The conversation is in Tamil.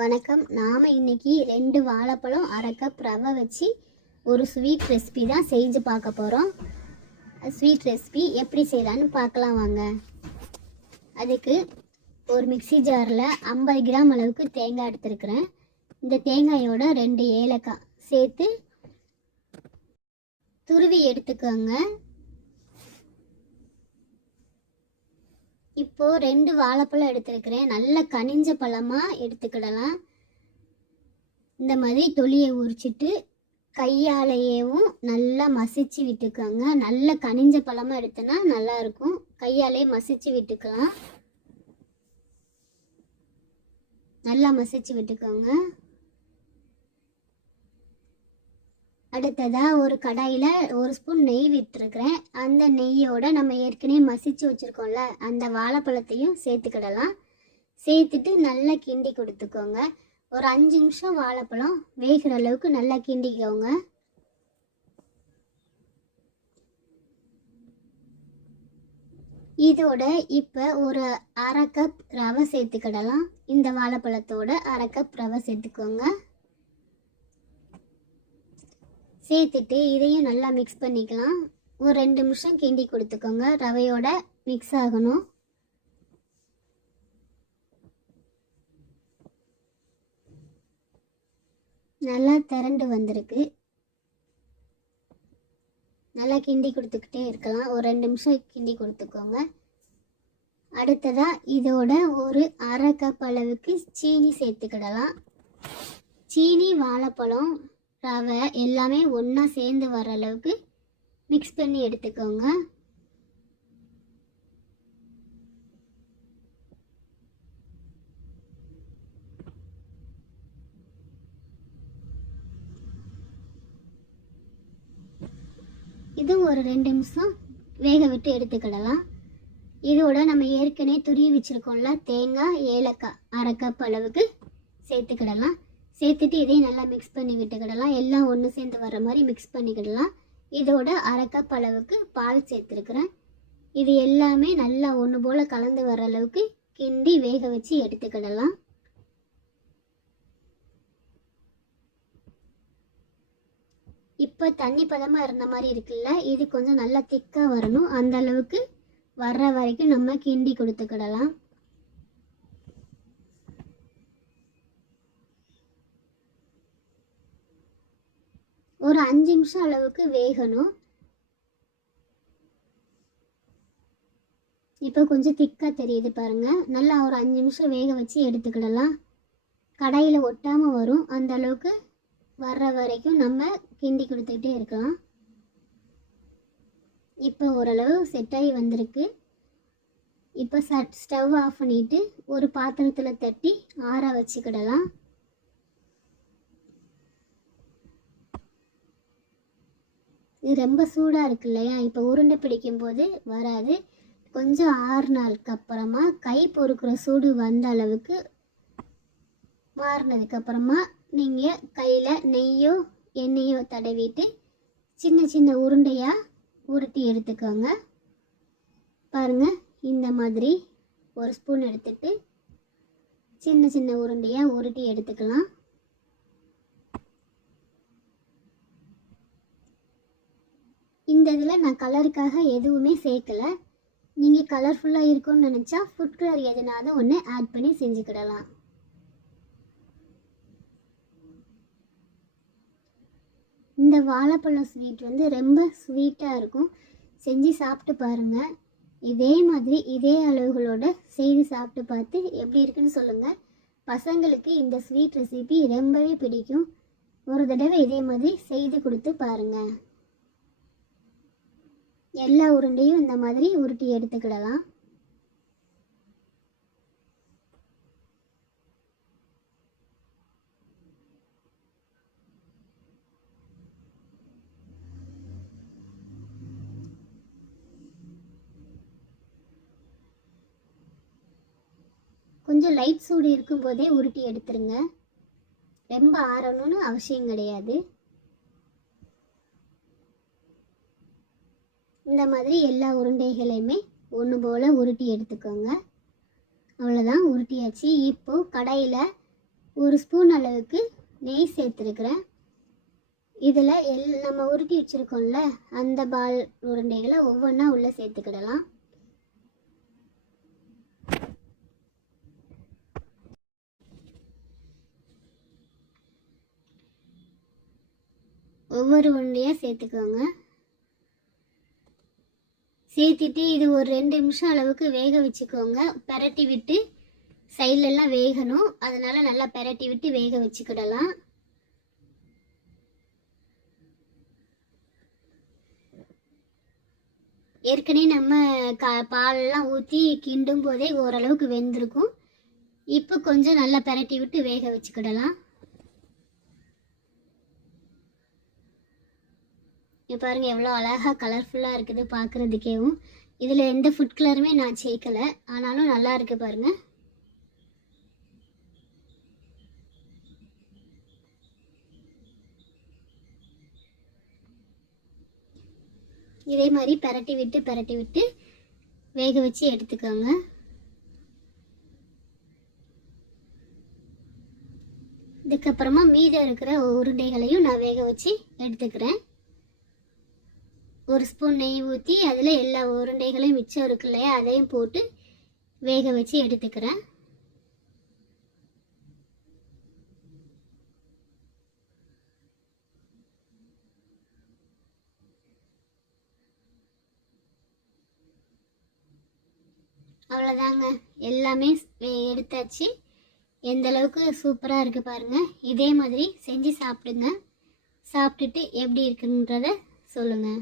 வணக்கம். நாம் இன்றைக்கி ரெண்டு வாழைப்பழம் அரை கப் ரவை வச்சு ஒரு ஸ்வீட் ரெசிபி தான் செஞ்சு பார்க்க போகிறோம் ஸ்வீட் ரெசிபி எப்படி செய்யலான்னு பார்க்கலாம் வாங்க. அதுக்கு ஒரு மிக்ஸி ஜாரில் ஐம்பது கிராம் அளவுக்கு தேங்காய் எடுத்துருக்குறேன். இந்த தேங்காயோட ரெண்டு ஏலக்காய் சேர்த்து துருவி எடுத்துக்கோங்க. இப்போ ரெண்டு வாழைப்பழம் எடுத்துருக்கிறேன். நல்ல கனிஞ்ச பழமாக எடுத்துக்கிடலாம். இந்த மாதிரி தொலியை உரிச்சிட்டு கையாலேயேவும் நல்லா மசிச்சு விட்டுக்கோங்க. நல்ல கனிஞ்ச பழமாக எடுத்தனா நல்லாயிருக்கும் கையாலே மசிச்சு விட்டுக்கலாம். நல்லா மசிச்சு விட்டுக்கோங்க. அடுத்ததாக ஒரு கடாயில் ஒரு ஸ்பூன் நெய் விட்டுருக்குறேன். அந்த நெய்யோட நம்ம ஏற்கனவே மசிச்சு வச்சுருக்கோம்ல அந்த வாழைப்பழத்தையும் சேர்த்துக்கிடலாம். சேர்த்துட்டு நல்லா கிண்டி கொடுத்துக்கோங்க. ஒரு அஞ்சு நிமிஷம் வாழைப்பழம் வேகிற அளவுக்கு நல்லா கிண்டிக்கோங்க. இதோட இப்போ ஒரு அரை கப் ரவை சேர்த்துக்கிடலாம். இந்த வாழைப்பழத்தோட அரை கப் ரவை சேர்த்துக்கோங்க. சேர்த்துட்டு இதையும் நல்லா மிக்ஸ் பண்ணிக்கலாம். ஒரு ரெண்டு நிமிஷம் கிண்டி கொடுத்துக்கோங்க. ரவையோட மிக்ஸ் ஆகணும். நல்லா திரண்டு வந்திருக்கு. நல்லா கிண்டி கொடுத்துக்கிட்டே இருக்கலாம். ஒரு ரெண்டு நிமிஷம் கிண்டி கொடுத்துக்கோங்க. அடுத்ததாக இதோட ஒரு அரை கப் அளவுக்கு சீனி சேர்த்துக்கிடலாம். சீனி வாழைப்பழம் ரவை எல்லாமே ஒன்றா சேர்ந்து வர அளவுக்கு மிக்ஸ் பண்ணி எடுத்துக்கோங்க. இதுவும் ஒரு ரெண்டு நிமிஷம் வேக விட்டு எடுத்துக்கிடலாம். இதோட நம்ம ஏற்கனவே துருவி வச்சுருக்கோம்ல தேங்காய் ஏலக்காய் அரை கப் அளவுக்கு சேர்த்துக்கிடலாம். சேர்த்துட்டு இதையும் நல்லா மிக்ஸ் பண்ணி விட்டுக்கிடலாம். எல்லாம் ஒன்று சேர்ந்து வர மாதிரி மிக்ஸ் பண்ணிக்கிடலாம். இதோட அரைக்கப் அளவுக்கு பால் சேர்த்துருக்குறேன். இது எல்லாமே நல்லா ஒன்று போல் கலந்து வர அளவுக்கு கிண்டி வேக வச்சு எடுத்துக்கிடலாம். இப்போ தண்ணி பதமாக இருந்த மாதிரி இருக்குல்ல இது கொஞ்சம் நல்லா திக்காக வரணும். அந்த அளவுக்கு வர்ற வரைக்கும் நம்ம கிண்டி கொடுத்துக்கிடலாம். ஒரு அஞ்சு நிமிஷம் அளவுக்கு வேகணும். இப்போ கொஞ்சம் திக்காக தெரியுது பாருங்கள் நல்லா ஒரு அஞ்சு நிமிஷம் வேக வச்சு எடுத்துக்கிடலாம். கடையில் ஒட்டாமல் வரும். அந்த அளவுக்கு வர்ற வரைக்கும் நம்ம கிண்டி கொடுத்துக்கிட்டே இருக்கலாம். இப்போ ஓரளவு செட் ஆகி வந்திருக்கு. இப்போ சட் ஸ்டவ் ஆஃப் பண்ணிவிட்டு ஒரு பாத்திரத்தில் தட்டி ஆற வச்சுக்கிடலாம். இது ரொம்ப சூடாக இருக்கு இல்லையா? இப்போ உருண்டை பிடிக்கும் போது வராது. கொஞ்சம் ஆறு நாளுக்கு அப்புறமா கை பொறுக்கிற சூடு வந்த அளவுக்கு மாறினதுக்கப்புறமா நீங்கள் கையில் நெய்யோ எண்ணெயோ தடவிட்டு சின்ன சின்ன உருண்டையாக உருட்டி எடுத்துக்கோங்க. பாருங்கள் இந்த மாதிரி ஒரு ஸ்பூன் எடுத்துட்டு சின்ன சின்ன உருண்டையாக உருட்டி எடுத்துக்கலாம். இந்த இதில் நான் கலருக்காக எதுவுமே சேர்க்கலை. நீங்கள் கலர்ஃபுல்லாக இருக்கும்னு நினச்சா ஃபுட் கலர் எதுனாலும் ஒன்று ஆட் பண்ணி செஞ்சுக்கிடலாம். இந்த வாழைப்பழம் ஸ்வீட் வந்து ரொம்ப ஸ்வீட்டாக இருக்கும். செஞ்சு சாப்பிட்டு பாருங்கள் இதே மாதிரி இதே அளவுகளோட செய்து சாப்பிட்டு பார்த்து எப்படி இருக்குன்னு சொல்லுங்கள் பசங்களுக்கு இந்த ஸ்வீட் ரெசிபி ரொம்பவே பிடிக்கும். ஒரு தடவை இதே மாதிரி செய்து கொடுத்து பாருங்கள் எல்லா உருண்டையும் இந்த மாதிரி உருட்டி எடுத்துக்கிடலாம். கொஞ்சம் லைட் சூடு இருக்கும்போதே உருட்டி எடுத்துருங்க. ரொம்ப ஆறணும்னு அவசியம் கிடையாது. இந்த மாதிரி எல்லா உருண்டைகளையுமே ஒன்று போல் உருட்டி எடுத்துக்கோங்க. அவ்வளோதான் உருட்டியாச்சு. இப்போது கடையில் ஒரு ஸ்பூன் அளவுக்கு நெய் சேர்த்துருக்குறேன். இதில் எல் நம்ம உருட்டி வச்சுருக்கோம்ல அந்த பால் உருண்டைகளை ஒவ்வொன்றா உள்ளே சேர்த்துக்கிடலாம். ஒவ்வொரு உருண்டையாக சேர்த்துக்கோங்க. சேர்த்துட்டு இது ஒரு ரெண்டு நிமிஷம் அளவுக்கு வேக வச்சுக்கோங்க. பெரட்டி விட்டு சைட்லெல்லாம் வேகணும். அதனால் நல்லா பெரட்டி விட்டு வேக வச்சுக்கிடலாம். ஏற்கனவே நம்ம க பாலெல்லாம் ஊற்றி கிண்டும் போதே ஓரளவுக்கு வெந்திருக்கும். இப்போ கொஞ்சம் நல்லா பெரட்டி விட்டு வேக வச்சுக்கிடலாம். இங்கே பாருங்கள் எவ்வளோ அழகாக கலர்ஃபுல்லாக இருக்குது பார்க்குறதுக்கேவும் இதில் எந்த ஃபுட் கலருமே நான் சேர்க்கலை. ஆனாலும் நல்லா இருக்குது பாருங்கள் இதே மாதிரி பரட்டி விட்டு பரட்டி விட்டு வேக வச்சு எடுத்துக்கோங்க. இதுக்கப்புறமா மீதம் இருக்கிற உருண்டைகளையும் நான் வேக வச்சு எடுத்துக்கிறேன். ஒரு ஸ்பூன் நெய் ஊற்றி அதில் எல்லா உருண்டைகளையும் மிச்சம் இருக்கு இல்லையா அதையும் போட்டு வேக வச்சு எடுத்துக்கிறேன். அவ்வளோதாங்க எல்லாமே எடுத்தாச்சு. எந்த அளவுக்கு சூப்பராக இருக்குது பாருங்கள் இதே மாதிரி செஞ்சு சாப்பிடுங்க. சாப்பிட்டுட்டு எப்படி இருக்குன்றத சொல்லுங்கள்